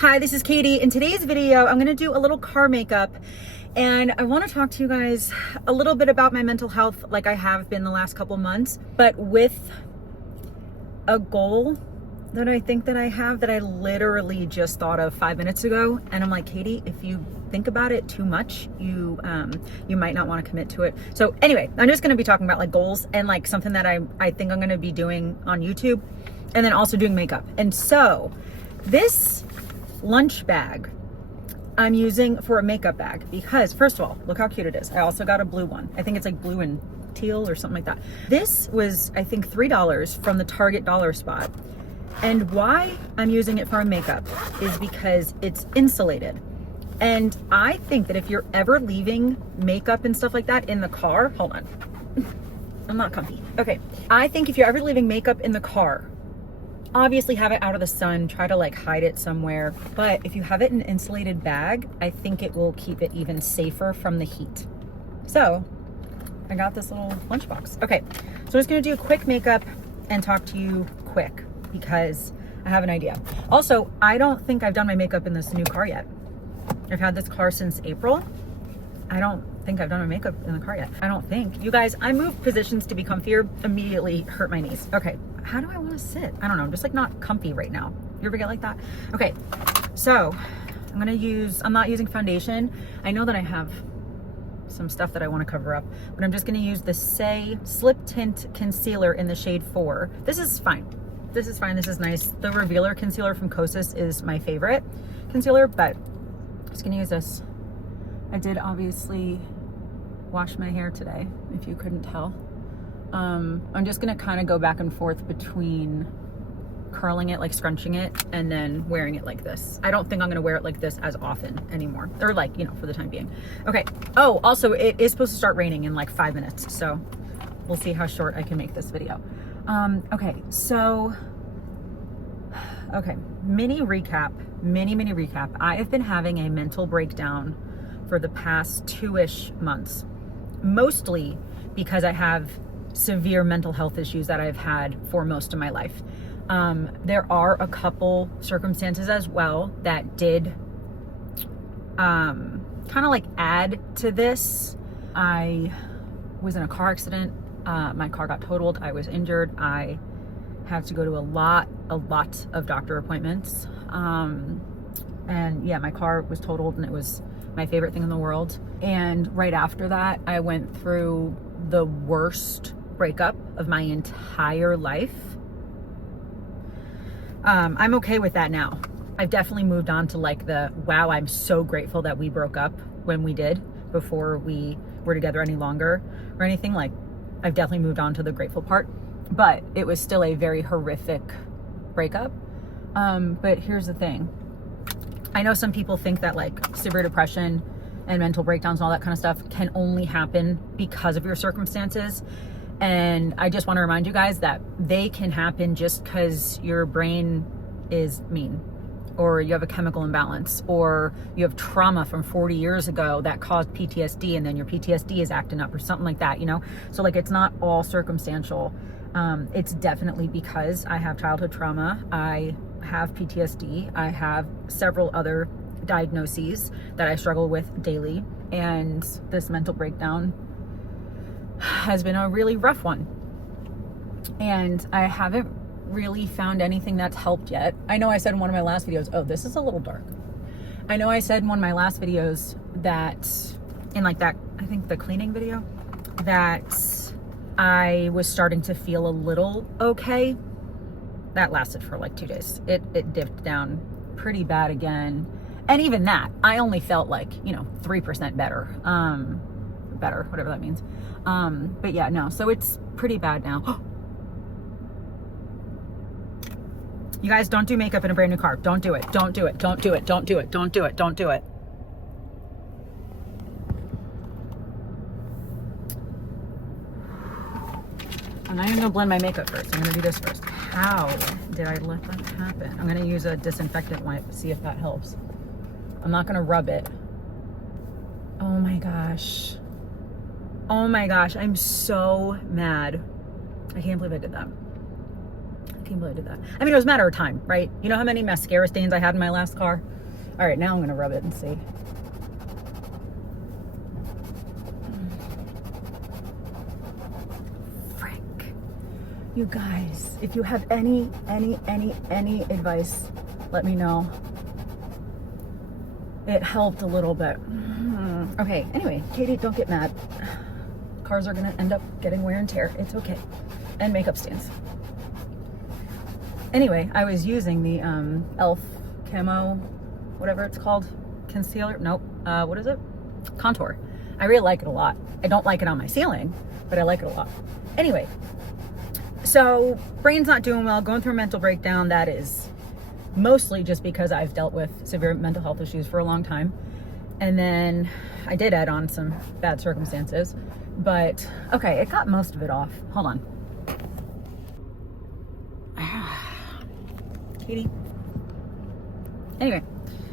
Hi, this is Katie. In today's video, I'm going to do a little car makeup, and I want to talk to you guys a little bit about my mental health like I have been the last couple months, but with a goal that I think that I have that I literally just thought of 5 minutes ago. And I'm like, Katie, if you think about it too much, you might not want to commit to it. So anyway, I'm just going to be talking about like goals and like something that I think I'm going to be doing on YouTube, and then also doing makeup. And so this lunch bag I'm using for a makeup bag because, first of all, look how cute it is. I also got a blue one. I think it's like blue and teal or something like that. This was, I think, $3 from the Target dollar spot. And why I'm using it for a makeup is because it's insulated. And I think that if you're ever leaving makeup and stuff like that in the car, hold on, I'm not comfy. Okay. I think if you're ever leaving makeup in the car, obviously have it out of the sun, try to like hide it somewhere. But if you have it in an insulated bag, I think it will keep it even safer from the heat. So I got this little lunchbox. Okay, so I'm just gonna do a quick makeup and talk to you quick because I have an idea. Also, I don't think I've done my makeup in this new car yet. I've had this car since April. I don't think I've done my makeup in the car yet. I don't think. You guys, I moved positions to be comfier, immediately hurt my knees. Okay, how do I want to sit? I don't know, I'm just like not comfy right now. You ever get like that? Okay, so I'm not using foundation. I know that I have some stuff that I want to cover up, but I'm just going to use the Say Slip Tint Concealer in the shade 4. This is fine. This is fine. This is nice. The Revealer Concealer from Kosas is my favorite concealer, but I'm just going to use this. I did obviously wash my hair today, if you couldn't tell. I'm just going to kind of go back and forth between curling it, like scrunching it, and then wearing it like this. I don't think I'm going to wear it like this as often anymore, or like, you know, for the time being. Okay. Oh, also it is supposed to start raining in like 5 minutes. So we'll see how short I can make this video. Okay. So, okay. Mini recap. I have been having a mental breakdown for the past 2-ish months, mostly because I have severe mental health issues that I've had for most of my life. There are a couple circumstances as well that did kind of like add to this. I was in a car accident. My car got totaled. I was injured. I had to go to a lot of doctor appointments. And yeah, my car was totaled and it was my favorite thing in the world. And right after that, I went through the worst breakup of my entire life. I'm okay with that now. I've definitely moved on to like the, wow, I'm so grateful that we broke up when we did, before we were together any longer or anything. Like, I've definitely moved on to the grateful part, but it was still a very horrific breakup. But here's the thing. I know some people think that like severe depression and mental breakdowns and all that kind of stuff can only happen because of your circumstances. And I just want to remind you guys that they can happen just because your brain is mean, or you have a chemical imbalance, or you have trauma from 40 years ago that caused PTSD, and then your PTSD is acting up or something like that, you know? So like, it's not all circumstantial. It's definitely because I have childhood trauma. I have PTSD. I have several other diagnoses that I struggle with daily. And this mental breakdown has been a really rough one. And I haven't really found anything that's helped yet. I know I said in one of my last videos, oh, this is a little dark. I know I said in one of my last videos that, in like that, I think the cleaning video, that I was starting to feel a little okay. That lasted for like 2 days. It dipped down pretty bad again. And even that, I only felt like, 3% better. Better, whatever that means. But yeah, no, so it's pretty bad now. You guys, don't do makeup in a brand new car. Don't do it. Don't do it. Don't do it. Don't do it. Don't do it. Don't do it. I'm not even gonna blend my makeup first. I'm gonna do this first. How did I let that happen? I'm gonna use a disinfectant wipe, see if that helps. I'm not gonna rub it. Oh my gosh. Oh my gosh, I'm so mad. I can't believe I did that. I can't believe I did that. I mean, it was a matter of time, right? You know how many mascara stains I had in my last car? All right, now I'm gonna rub it and see. Frick. You guys, if you have any advice, let me know. It helped a little bit. Okay, anyway, Katie, don't get mad. Cars are gonna end up getting wear and tear. It's okay. And makeup stains. Anyway, I was using the e.l.f. camo, whatever it's called, concealer. Nope. What is it? Contour. I really like it a lot. I don't like it on my ceiling, but I like it a lot. Anyway, so brain's not doing well, going through a mental breakdown. That is mostly just because I've dealt with severe mental health issues for a long time. And then I did add on some bad circumstances, but okay, it got most of it off. Hold on. Katie. Anyway,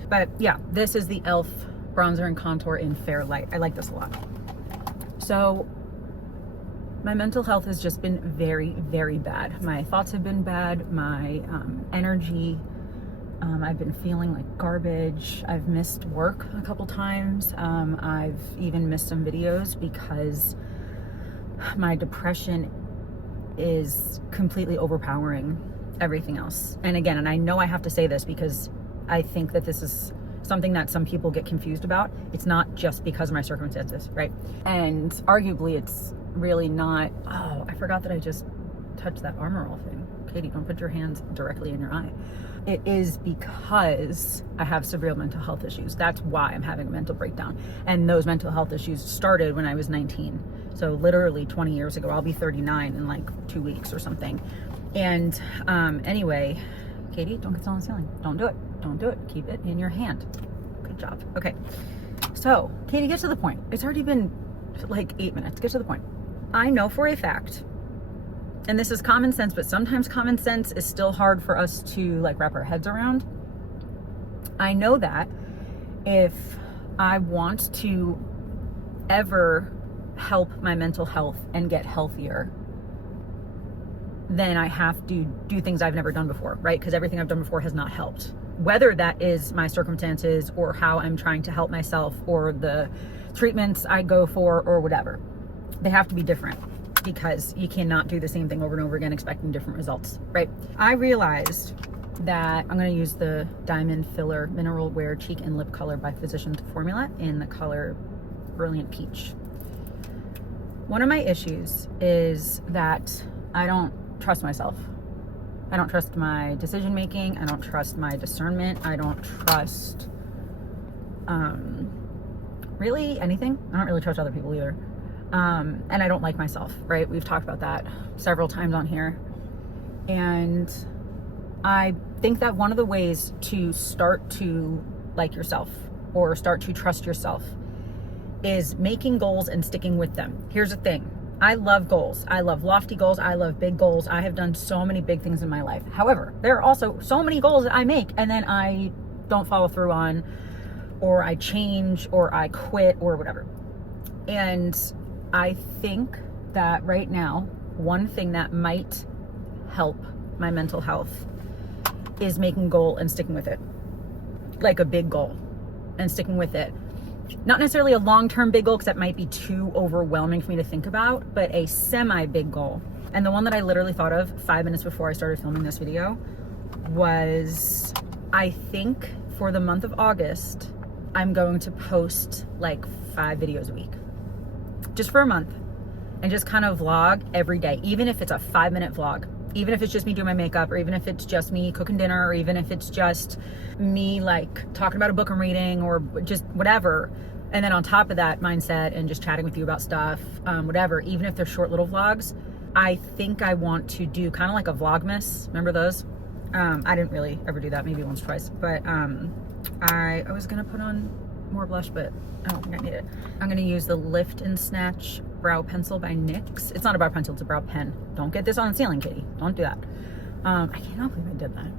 but yeah, this is the e.l.f. bronzer and contour in Fair Light. I like this a lot. So my mental health has just been very, very bad. My thoughts have been bad. My energy, I've been feeling like garbage. I've missed work a couple times. I've even missed some videos because my depression is completely overpowering everything else. And again, and I know I have to say this because I think that this is something that some people get confused about. It's not just because of my circumstances, right? And arguably it's really not. Oh, I forgot that I just touched that Armor All thing. Katie, don't put your hands directly in your eye. It is because I have severe mental health issues. That's why I'm having a mental breakdown. And those mental health issues started when I was 19. So literally 20 years ago. I'll be 39 in like 2 weeks or something. And anyway, Katie, don't get on the ceiling. Don't do it. Don't do it. Keep it in your hand. Good job. Okay. So, Katie, get to the point. It's already been like 8 minutes. Get to the point. I know for a fact, and this is common sense, but sometimes common sense is still hard for us to like wrap our heads around. I know that if I want to ever help my mental health and get healthier, then I have to do things I've never done before, right? Because everything I've done before has not helped. Whether that is my circumstances or how I'm trying to help myself or the treatments I go for or whatever. They have to be different because you cannot do the same thing over and over again expecting different results, right? I realized that I'm going to use the Diamond Filler Mineral Wear Cheek and Lip Color by Physicians Formula in the color Brilliant Peach. One of my issues is that I don't trust myself. I don't trust my decision making. I don't trust my discernment. I don't trust really anything. I don't really trust other people either. And I don't like myself, right? We've talked about that several times on here. And I think that one of the ways to start to like yourself or start to trust yourself is making goals and sticking with them. Here's the thing. I love goals. I love lofty goals. I love big goals. I have done so many big things in my life. However, there are also so many goals that I make and then I don't follow through on, or I change, or I quit, or whatever. And I think that right now, one thing that might help my mental health is making a goal and sticking with it. Like a big goal and sticking with it. Not necessarily a long-term big goal because that might be too overwhelming for me to think about, but a semi-big goal. And the one that I literally thought of 5 minutes before I started filming this video was, I think for the month of August, I'm going to post like 5 videos a week. Just for a month. And just kind of vlog every day. Even if it's a 5-minute vlog. Even if it's just me doing my makeup, or even if it's just me cooking dinner, or even if it's just me like talking about a book I'm reading, or just whatever. And then on top of that mindset and just chatting with you about stuff, whatever, even if they're short little vlogs, I think I want to do kind of like a Vlogmas. Remember those? I didn't really ever do that, maybe once, twice. But I was gonna put on more blush, but I don't think I need it. I'm gonna use the Lift and Snatch Brow Pencil by NYX. It's not a brow pencil, it's a brow pen. Don't get this on the ceiling, Katie. Don't do that. I cannot believe I did that.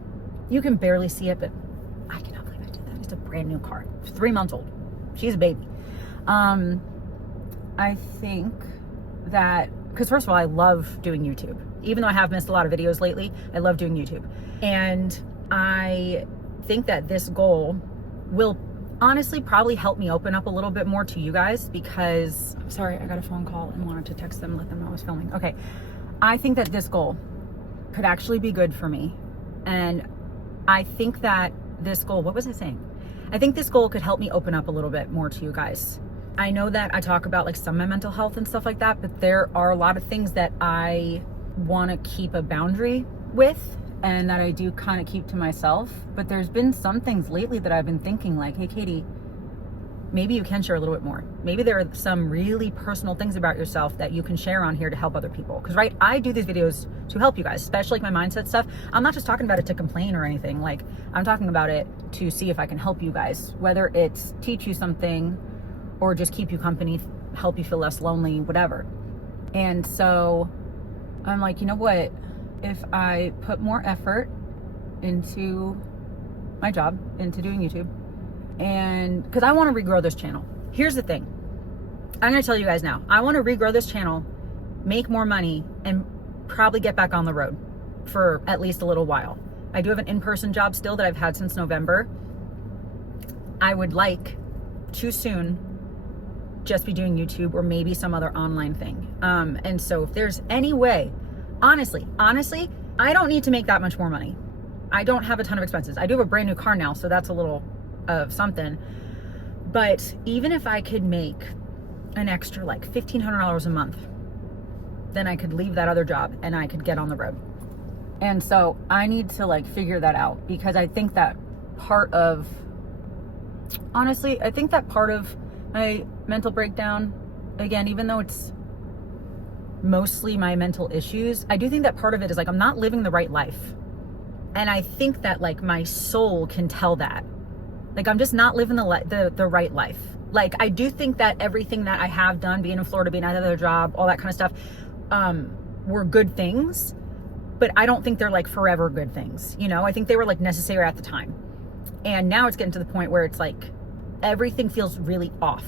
You can barely see it, but I cannot believe I did that. It's a brand new car. It's 3 months old. She's a baby. I think that, because first of all, I love doing YouTube. Even though I have missed a lot of videos lately, I love doing YouTube. And I think that this goal will honestly probably help me open up a little bit more to you guys, because, sorry, I got a phone call and wanted to text them, let them know I was filming. Okay. I think that this goal could actually be good for me. And I think that this goal, what was I saying? I think this goal could help me open up a little bit more to you guys. I know that I talk about like some of my mental health and stuff like that, but there are a lot of things that I want to keep a boundary with and that I do kind of keep to myself. But there's been some things lately that I've been thinking like, hey, Katie, maybe you can share a little bit more. Maybe there are some really personal things about yourself that you can share on here to help other people. Because, right, I do these videos to help you guys, especially like my mindset stuff. I'm not just talking about it to complain or anything. Like, I'm talking about it to see if I can help you guys, whether it's teach you something or just keep you company, help you feel less lonely, whatever. And so I'm like, you know what? If I put more effort into my job, into doing YouTube, and because I want to regrow this channel. Here's the thing. I'm going to tell you guys now. I want to regrow this channel, make more money, and probably get back on the road for at least a little while. I do have an in-person job still that I've had since November. I would like to soon just be doing YouTube or maybe some other online thing. And so if there's any way, honestly, I don't need to make that much more money. I don't have a ton of expenses. I do have a brand new car now, so that's a little of something. But even if I could make an extra like $1,500 a month, then I could leave that other job and I could get on the road. And so I need to like figure that out, because I think that part of, honestly, I think that part of my mental breakdown, again, even though it's mostly my mental issues, I do think that part of it is like I'm not living the right life. And I think that like my soul can tell that. Like, I'm just not living the right life. Like, I do think that everything that I have done, being in Florida, being at another job, all that kind of stuff, were good things. But I don't think they're like forever good things. You know, I think they were like necessary at the time. And now it's getting to the point where it's like everything feels really off.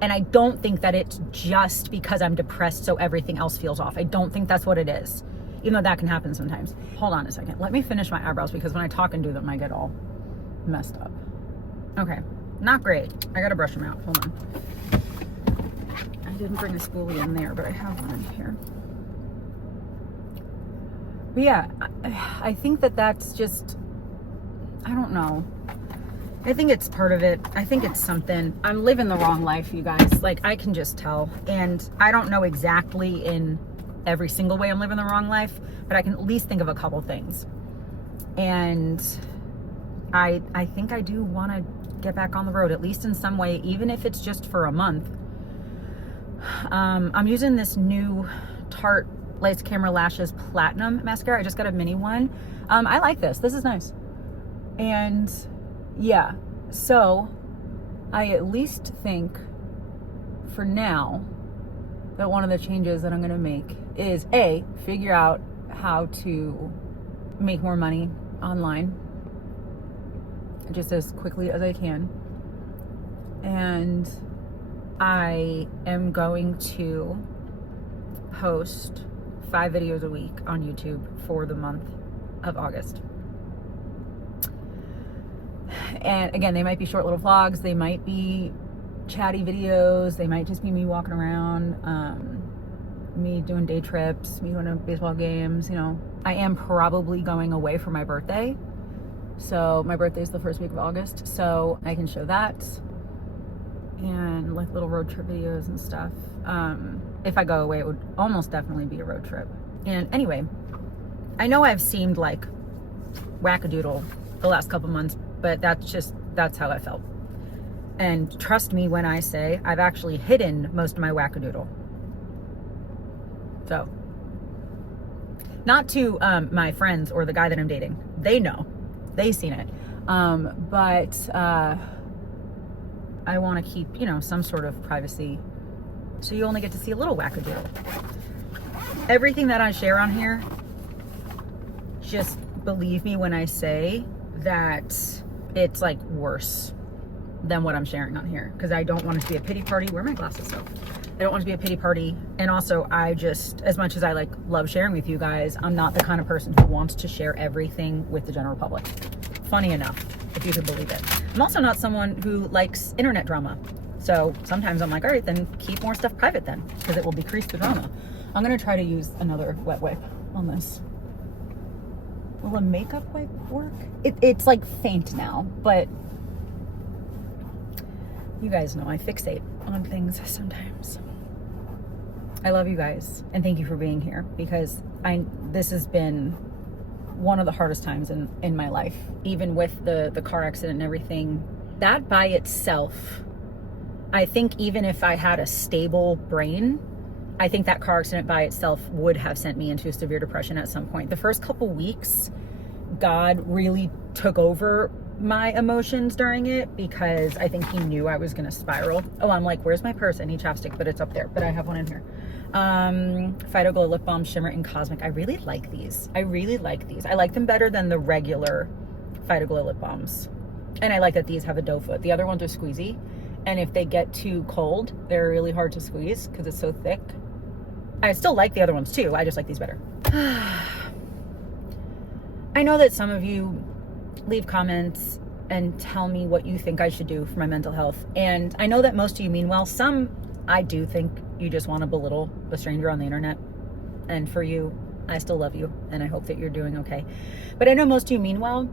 And I don't think that it's just because I'm depressed so everything else feels off. I don't think that's what it is. Even though that can happen sometimes. Hold on a second. Let me finish my eyebrows, because when I talk and do them, I get all messed up. Okay, not great. I gotta brush them out. Hold on. I didn't bring a spoolie in there, but I have one in here. But yeah, I think that that's just, I don't know. I think it's part of it. I think it's something. I'm living the wrong life, you guys. Like, I can just tell. And I don't know exactly in every single way I'm living the wrong life, but I can at least think of a couple things. And I think I do want to get back on the road, at least in some way, even if it's just for a month. I'm using this new Tarte Lights Camera Lashes Platinum mascara. I just got a mini one. I like this. This is nice. And yeah, so I at least think for now that one of the changes that I'm going to make is figure out how to make more money online just as quickly as I can. And I am going to post 5 videos a week on YouTube for the month of August. And again, they might be short little vlogs, they might be chatty videos, they might just be me walking around, me doing day trips, me going to baseball games, you know. I am probably going away for my birthday. So my birthday is the first week of August, so I can show that. And like little road trip videos and stuff. If I go away, it would almost definitely be a road trip. And anyway, I know I've seemed like wackadoodle the last couple months, but that's how I felt. And trust me when I say I've actually hidden most of my wackadoodle. So, not to my friends or the guy that I'm dating. They know. They've seen it. But I want to keep, you know, some sort of privacy. So you only get to see a little wackadoodle. Everything that I share on here, just believe me when I say that it's like worse than what I'm sharing on here, because I don't want it to be a pity party. Where are my glasses? So I don't want to be a pity party. And also, I just, as much as I like love sharing with you guys, I'm not the kind of person who wants to share everything with the general public. Funny enough, if you could believe it. I'm also not someone who likes internet drama. So sometimes I'm like, all right, then keep more stuff private then, because it will decrease the drama. I'm going to try to use another wet wipe on this. Will a makeup wipe work? It's like faint now, but you guys know I fixate on things sometimes. I love you guys and thank you for being here, because this has been one of the hardest times in my life, even with the car accident and everything. That by itself, I think even if I had a stable brain, I think that car accident by itself would have sent me into a severe depression at some point. The first couple weeks, God really took over my emotions during it, because I think he knew I was going to spiral. Oh, I'm like, where's my purse? I need chapstick, but it's up there. But I have one in here. Phyto Glow Lip Balm Shimmer in Cosmic. I really like these. I like them better than the regular Phyto Glow Lip Balms. And I like that these have a doe foot. The other ones are squeezy. And if they get too cold, they're really hard to squeeze because it's so thick. I still like the other ones too. I just like these better. I know that some of you leave comments and tell me what you think I should do for my mental health. And I know that most of you mean well. Some, I do think you just want to belittle a stranger on the internet. And for you, I still love you. And I hope that you're doing okay. But I know most of you mean well.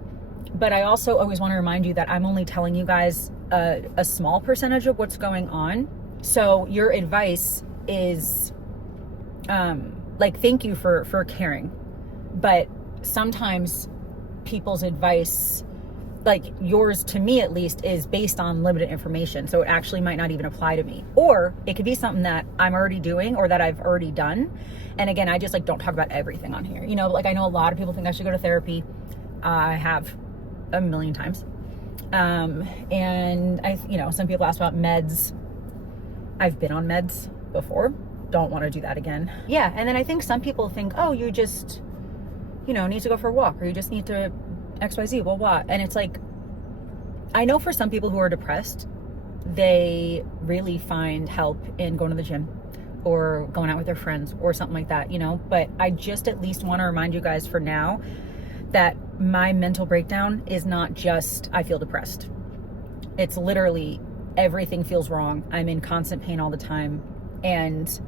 But I also always want to remind you that I'm only telling you guys a small percentage of what's going on. So your advice is, like, thank you for caring. But sometimes people's advice, like yours to me at least, is based on limited information. So it actually might not even apply to me. Or it could be something that I'm already doing or that I've already done. And again, I just like don't talk about everything on here. You know, like I know a lot of people think I should go to therapy. I have a million times. And some people ask about meds. I've been on meds before. Don't want to do that again. Yeah. And then I think some people think, oh, you just, need to go for a walk, or you just need to XYZ, blah, blah. And it's like, I know for some people who are depressed, they really find help in going to the gym or going out with their friends or something like that, but I just at least want to remind you guys for now that my mental breakdown is not just I feel depressed. It's literally everything feels wrong. I'm in constant pain all the time. And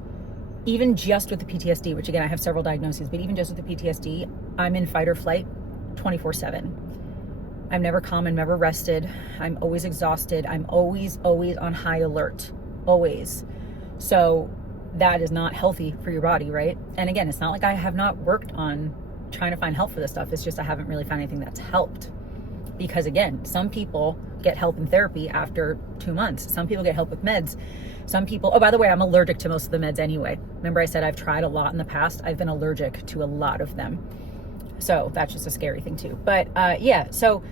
even just with the PTSD, which again, I have several diagnoses, but even just with the PTSD, I'm in fight or flight 24/7. I'm never calm. I'm never rested. I'm always exhausted. I'm always on high alert, always. So that is not healthy for your body, right? And again, it's not like I have not worked on trying to find help for this stuff. It's just I haven't really found anything that's helped. Because again, some people get help in therapy after 2 months. Some people get help with meds. Some people, oh, by the way, I'm allergic to most of the meds anyway. Remember I said I've tried a lot in the past. I've been allergic to a lot of them. So that's just a scary thing too. But yeah, so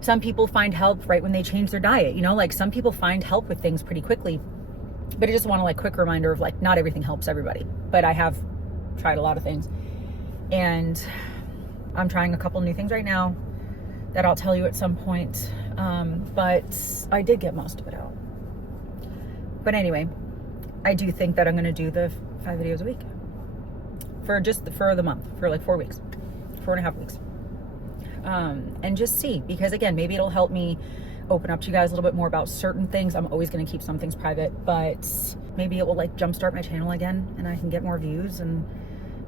some people find help right when they change their diet. Like some people find help with things pretty quickly. But I just want to quick reminder of not everything helps everybody. But I have tried a lot of things. And I'm trying a couple new things right now that I'll tell you at some point. But I did get most of it out. But anyway, I do think that I'm going to do the 5 videos a week for the month, for 4 weeks, 4.5 weeks. And just see, because again, maybe it'll help me open up to you guys a little bit more about certain things. I'm always going to keep some things private, but maybe it will jumpstart my channel again and I can get more views and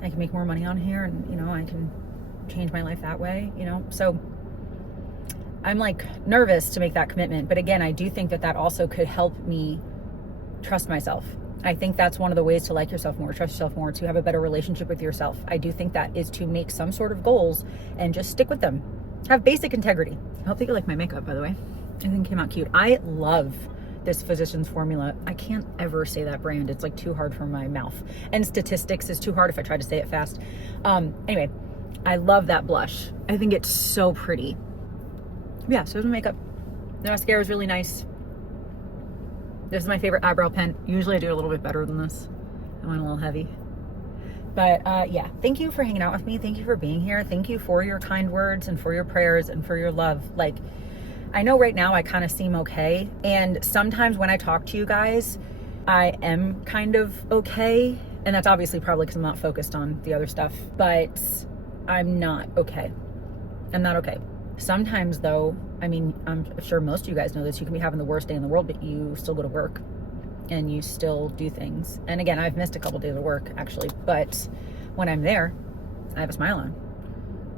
I can make more money on here and, I can change my life that way, so I'm nervous to make that commitment. But again, I do think that also could help me trust myself. I think that's one of the ways to like yourself more, trust yourself more, to have a better relationship with yourself. I do think that is to make some sort of goals and just stick with them. Have basic integrity. I hope that you like my makeup, by the way. I think it came out cute. I love this Physicians Formula. I can't ever say that brand. It's too hard for my mouth. And Statistics is too hard if I try to say it fast. Anyway, I love that blush. I think it's so pretty. Yeah, so there's my makeup. The mascara is really nice. This is my favorite eyebrow pen. Usually I do a little bit better than this. I went a little heavy. But yeah, thank you for hanging out with me. Thank you for being here. Thank you for your kind words and for your prayers and for your love. I know right now I kind of seem okay. And sometimes when I talk to you guys, I am kind of okay. And that's obviously probably because I'm not focused on the other stuff, but I'm not okay. I'm not okay. Sometimes though, I mean, I'm sure most of you guys know this, you can be having the worst day in the world, but you still go to work and you still do things. And again, I've missed a couple days of work actually, but when I'm there, I have a smile on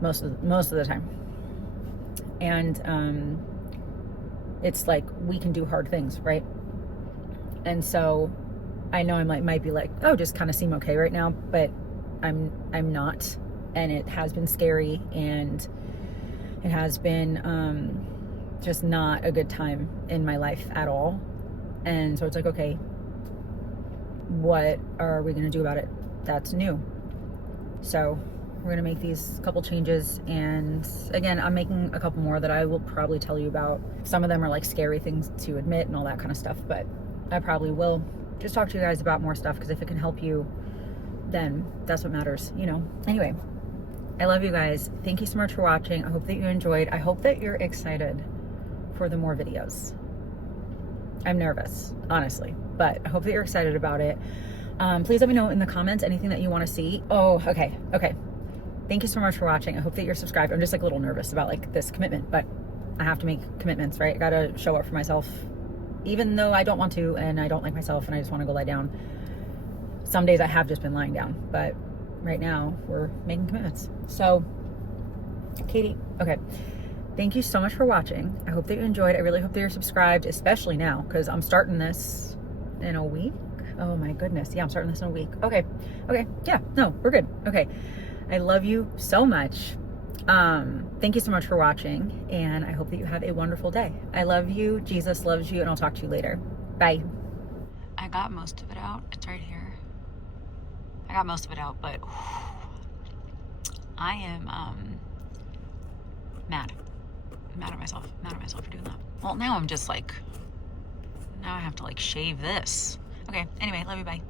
most of the time. And it's like we can do hard things, right? And so I know I might be like, oh, just kind of seem okay right now, but I'm not, and it has been scary, and it has been just not a good time in my life at all. And so it's like, okay, what are we gonna do about it? That's new. So we're gonna make these couple changes, and again, I'm making a couple more that I will probably tell you about. Some of them are like scary things to admit and all that kind of stuff, but I probably will just talk to you guys about more stuff, because if it can help you, then that's what matters, you know. Anyway, I love you guys. Thank you so much for watching. I hope that you enjoyed. I hope that you're excited for the more videos. I'm nervous, honestly, but I hope that you're excited about it. Please let me know in the comments anything that you want to see. Oh, okay. Thank you so much for watching. I hope that you're subscribed. I'm just like a little nervous about like this commitment, but I have to make commitments, right? I gotta show up for myself, even though I don't want to, and I don't like myself, and I just want to go lie down. Some days I have just been lying down, but right now we're making commitments. So, Katie, okay. Thank you so much for watching. I hope that you enjoyed. I really hope that you're subscribed, especially now, because I'm starting this in a week. Oh my goodness. Yeah, I'm starting this in a week. Okay. Yeah, no, we're good. Okay. I love you so much. Thank you so much for watching, and I hope that you have a wonderful day. I love you. Jesus loves you, and I'll talk to you later. Bye. I got most of it out. It's right here. I got most of it out, but I am mad at myself for doing that. Well, now I'm just like, now I have to like shave this. Okay, anyway, love you, bye.